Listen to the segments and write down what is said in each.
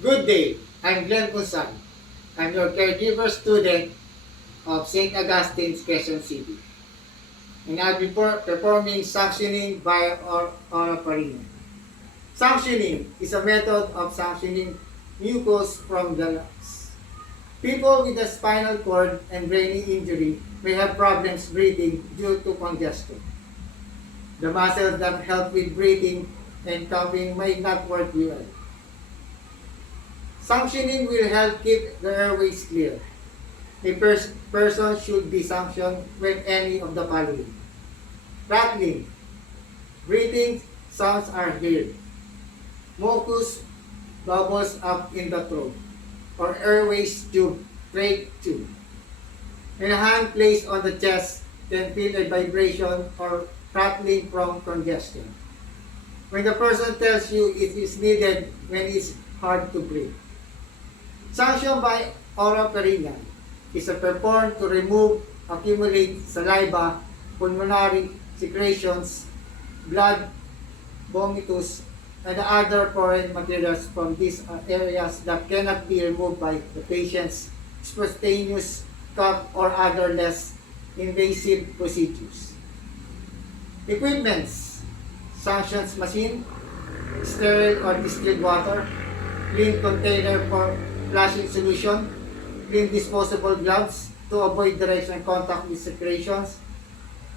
Good day, I'm Glenn Gonzal. I'm your caregiver student of St. Augustine's, Quezon City. And I'll be performing suctioning by oropharyngeal. Suctioning is a method of suctioning mucus from the lungs. People with a spinal cord and brain injury may have problems breathing due to congestion. The muscles that help with breathing and coughing may not work well. Suctioning will help keep the airways clear. A person should be suctioned when any of the following: rattling, breathing sounds are heard, mucus bubbles up in the throat, or airways tube, trach tube. When a hand placed on the chest can feel a vibration or rattling from congestion. When the person tells you it is needed when it's hard to breathe. Suction by oropharyngeal is performed to remove accumulated saliva, pulmonary secretions, blood, vomitus, and other foreign materials from these areas that cannot be removed by the patient's spontaneous cough or other less invasive procedures. Equipments: suctions machine, sterile or distilled water, clean container for flushing solution, clean disposable gloves to avoid direct contact with secretions,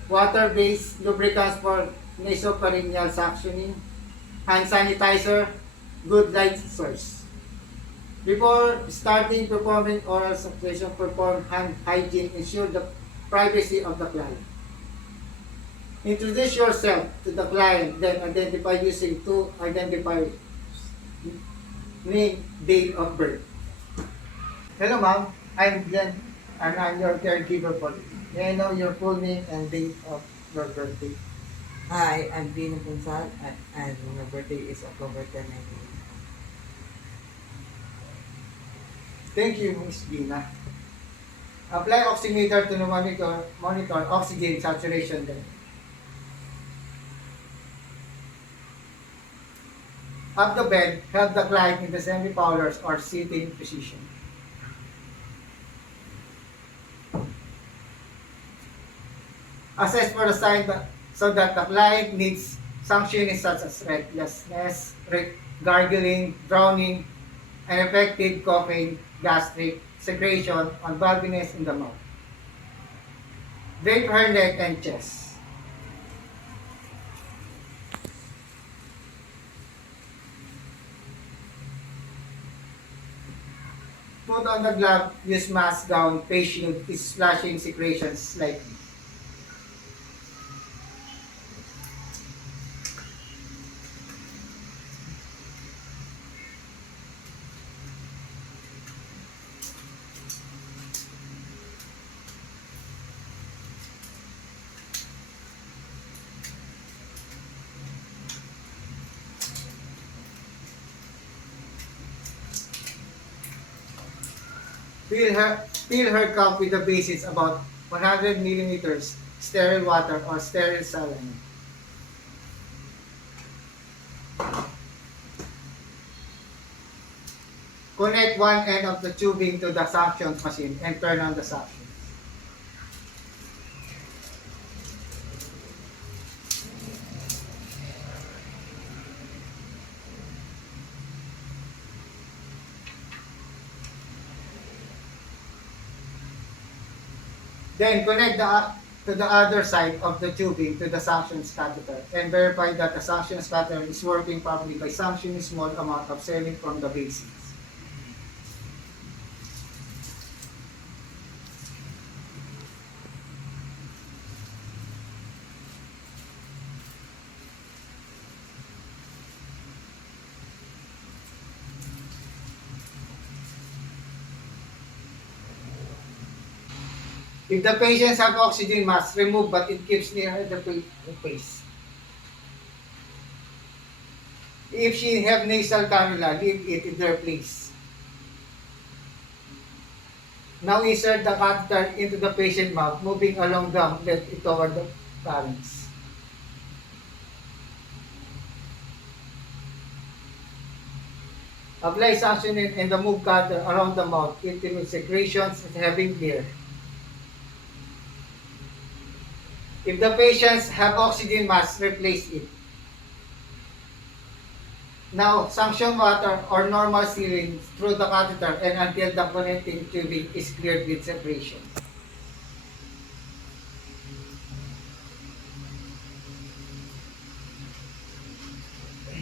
water-based lubricants for nasopharyngeal suctioning, hand sanitizer, good light source. Before starting performing oral suctionation, perform hand hygiene, ensure the privacy of the client. Introduce yourself to the client, then identify using two identifiers: name, date of birth. Hello ma'am, I'm Glenn and I'm your caregiver for you. May I know your full name and date of your birthday? Hi, I'm Dino Gonzal and my birthday is October 10, 19. Thank you, Ms. Bina. Apply oximeter to monitor oxygen saturation level. Up the bed, help the client in the semi-polar or sitting position. Assess for the sign so that the client needs suctioning such as restlessness, gargling, drowning, and effective coughing, gastric secretion, and bulbiness in the mouth. Drape her neck and chest. Put on the glove, use mask, gown, face shield, is splashing secretions slightly. Fill her cup with the basis about 100 millimeters sterile water or sterile saline. Connect one end of the tubing to the suction machine and turn on the suction. Then connect to the other side of the tubing to the suction catheter and verify that the suction catheter is working properly by suctioning small amount of saline from the basins. If the patients have oxygen mask, remove but it keeps near the face. If she have nasal cannula, leave it in their place. Now insert the catheter into the patient mouth, moving along the outlet toward the pharynx. Apply suction and the move cutter around the mouth. Intimate secretions and having clear. If the patients have oxygen mask, replace it. Now, suction water or normal syringe through the catheter and until the connecting tubing is cleared with separation.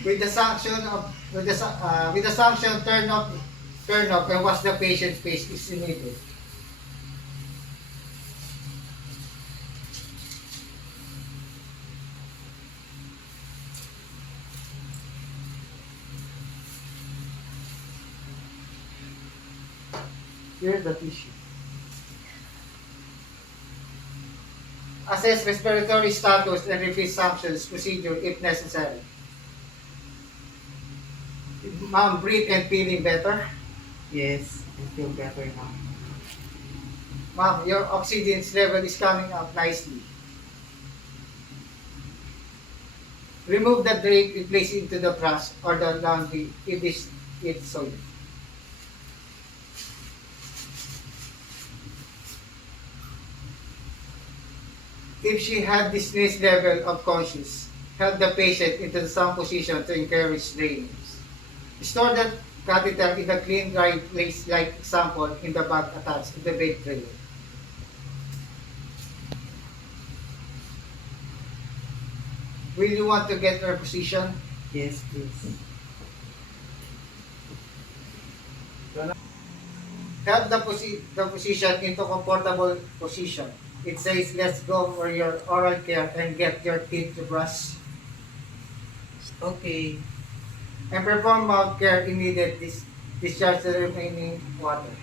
With the suction, turn off and wash the patient's face if needed. Here's the tissue. Assess respiratory status and repeat suctions procedure if necessary. Ma'am, breathe and feeling better. Yes, I feel better now. Ma'am, your oxygen level is coming up nicely. Remove the drape and place it into the brush or the laundry if it's soiled. If she had decreased level of conscious, help the patient into the sound position to encourage drainage. Store the catheter in a clean, dry place like example in the bag attached to the bed tray. Will you want to get her position? Yes, please. Help the position into comfortable position. It says, let's go for your oral care and get your teeth to brush. Okay. And perform mouth care immediately. Discharge the remaining water.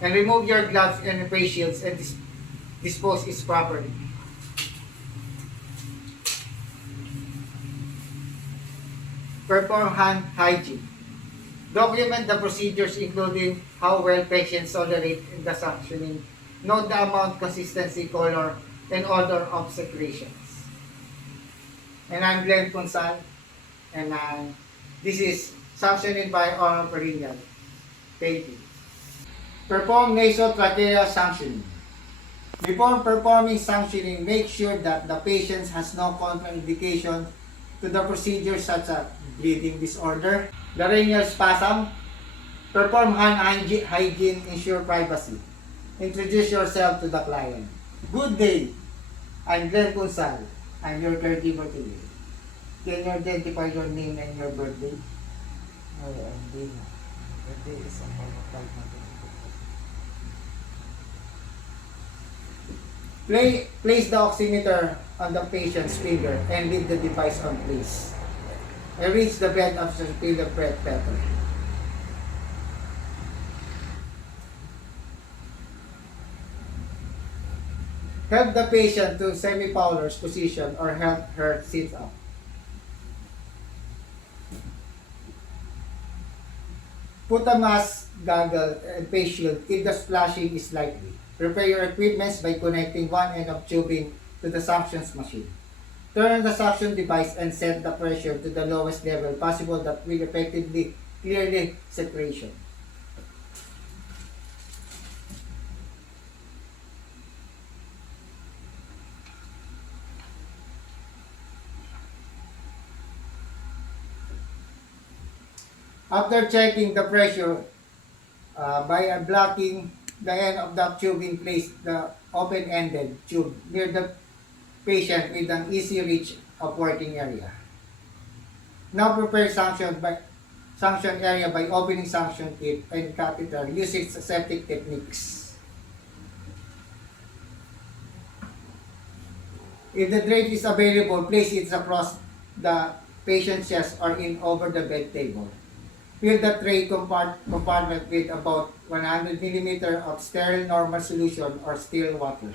And remove your gloves and face shields and dispose it properly. Perform hand hygiene. Document the procedures including how well patients tolerate the suctioning. Note the amount, consistency, color, and odor of secretions. And I'm Glenn Consal, and this is suctioning by oral pharyngeal. Thank you. Perform nasotracheal suctioning. Before performing suctioning, make sure that the patient has no contraindication to the procedure such as bleeding disorder, laryngeal spasm. Perform hand hygiene, ensure privacy. Introduce yourself to the client. Good day. I'm Glenn Consal. I'm your caregiver today. Can you identify your name and your birthday? No, I'm Dina. Birthday is on 5 Place the oximeter on the patient's finger and leave the device on place. And reach the bed of the feel the breath pattern. Help the patient to semi-Fowler's position or help her sit up. Put a mask, goggle, and face shield if the splashing is likely. Prepare your equipment by connecting one end of tubing to the suction machine. Turn on the suction device and set the pressure to the lowest level possible that will effectively clear secretion. After checking the pressure by blocking the end of the tubing, place the open-ended tube near the patient with an easy reach of working area. Now prepare suction area by opening suction tip and catheter using aseptic techniques. If the drape is available, place it across the patient's chest or in over the bed table. Fill the tray compartment with about 100 mm of sterile normal solution or still water.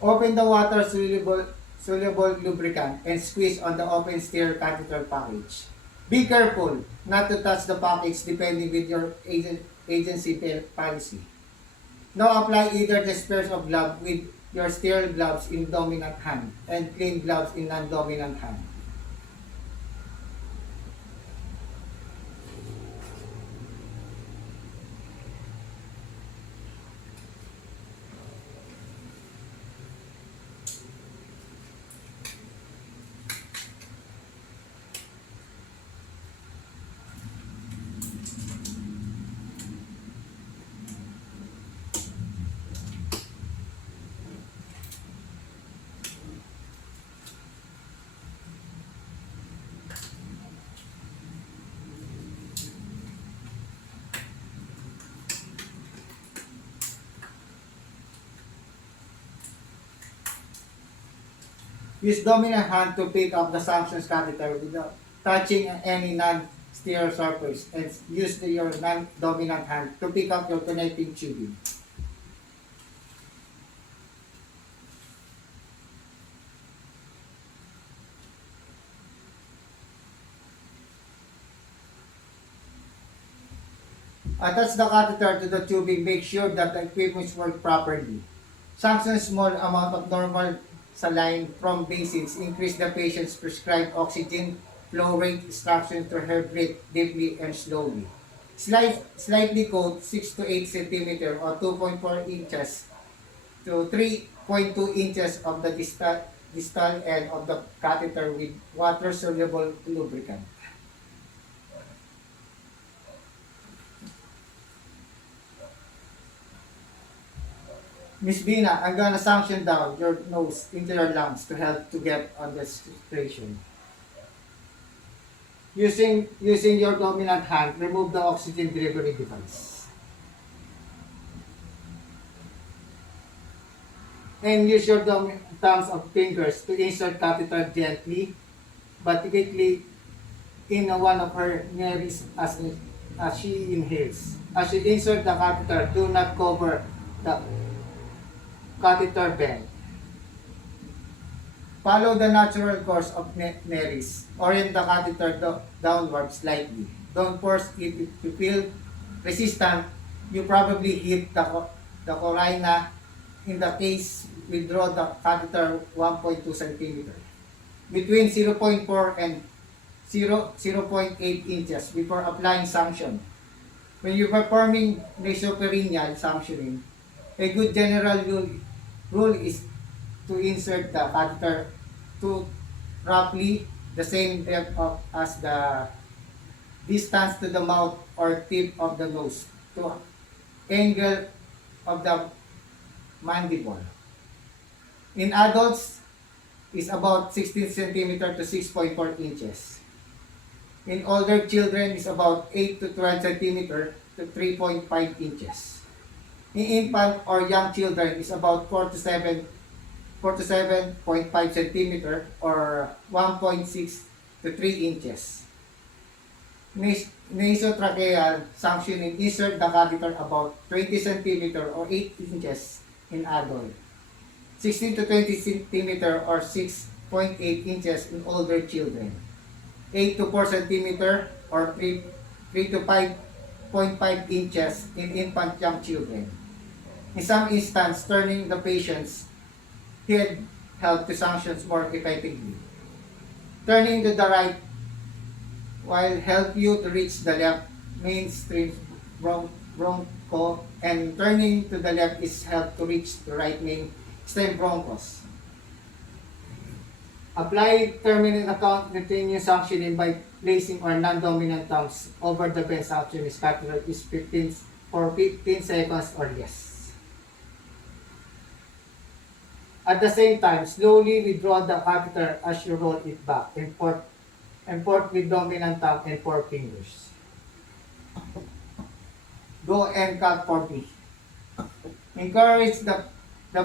Open the water soluble lubricant and squeeze on the open stir catheter package. Be careful not to touch the package depending with your agency policy. Now apply either the pairs of gloves with your sterile gloves in dominant hand and clean gloves in non-dominant hand. Use dominant hand to pick up the suction catheter without touching any non-sterile surface, and use your non-dominant hand to pick up your connecting tubing. Attach the catheter to the tubing. Make sure that the equipment works properly. Sanction small amount of normal saline from basins increase the patient's prescribed oxygen flow rate, instruction to her breathe deeply and slowly. Slightly coat 6 to 8 cm or 2.4 inches to 3.2 inches of the distal end of the catheter with water-soluble lubricant. Miss Bina, I'm gonna sanction down your nose into your lungs to help to get on the situation. Using your dominant hand, remove the oxygen delivery device. And use your thumbs of fingers to insert catheter gently but quickly in one of her nares as she inhales. As you insert the catheter, do not cover the catheter bed. Follow the natural course of nares. Orient the catheter downward slightly. Don't force it. If you feel resistant, you probably hit the corona. In the case, withdraw the catheter 1.2 cm. Between 0.4 and 0.8 inches before applying sanction. When you're performing nasopharyngeal sanctioning, a good general rule is to insert the catheter to roughly the same depth as the distance to the mouth or tip of the nose to angle of the mandible. In adults, is about 16 cm to 6.4 inches. In older children, is about 8 to 12 cm to 3.5 inches. In infant or young children, is about 4 to 7.5 cm or 1.6 to 3 inches. Nasotracheal suctioning, insert the catheter about 20 cm or 8 inches in adult. 16 to 20 cm or 6.8 inches in older children. 8 to 4 cm or 3 to 5.5 inches in infant young children. In some instances, turning the patient's head helps to sanction more effectively. Turning to the right will help you to reach the left mainstream broncho, and turning to the left is help to reach the right mainstem bronchus. Apply terminal account continuous suctioning by placing our non-dominant thumbs over the best suction catheter is 15 seconds or less. At the same time, slowly withdraw the catheter as you roll it back and forth with dominant thumb and 4 fingers. Go and cut for me. Encourage the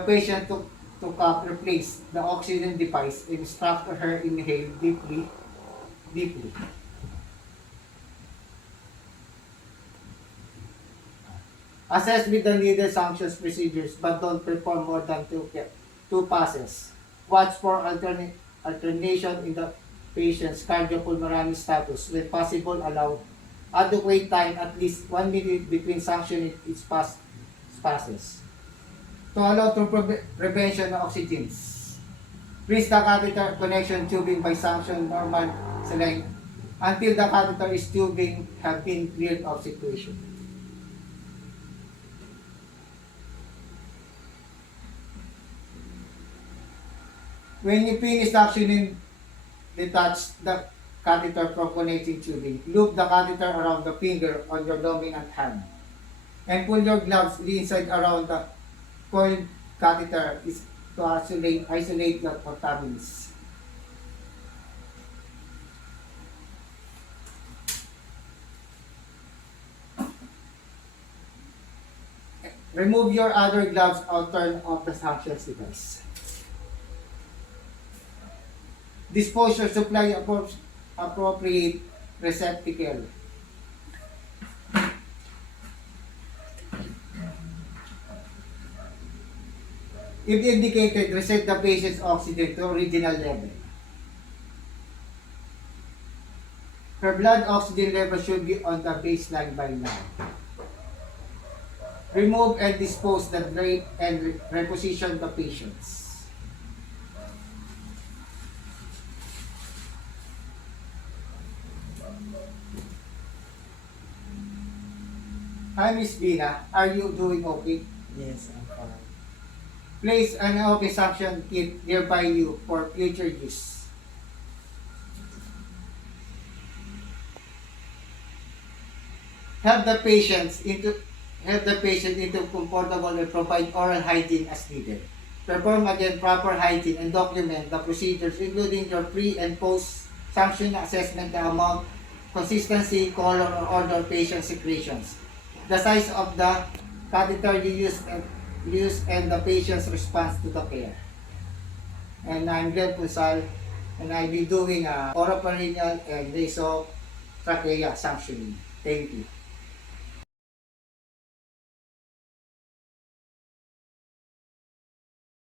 patient to replace the oxygen device. Instruct her inhale deeply. Assess with the needed sanctions procedures, but don't perform more than two passes. Watch for alternation in the patient's cardiopulmonary status. When possible, allow adequate time, at least 1 minute between suction each passes. To allow to prevention of oxygens. Freeze the catheter connection tubing by suction normal saline until the catheter is tubing have been cleared of situation. When you finish suctioning, detach the catheter from connecting tubing. Loop the catheter around the finger on your dominant hand. And pull your gloves inside around the coiled catheter is to isolate the contaminants. Remove your other gloves or turn off the suction device. Dispose your supply appropriate receptacle. If indicated, reset the patient's oxygen to original level. Her blood oxygen level should be on the baseline by now. Remove and dispose the drape and reposition the patients. Hi, Miss Bina. Are you doing okay? Yes, I'm fine. Place an open suction kit nearby you for future use. Help the patient into comfortable and provide oral hygiene as needed. Perform again proper hygiene and document the procedures, including your pre and post sanction assessment, the amount, consistency, color, or order of patient secretions, the size of the catheter you use and the patient's response to the care. And I'm Glenn Punsal, and I'll be doing oropharyngeal and nasal trachea sanctioning. Thank you.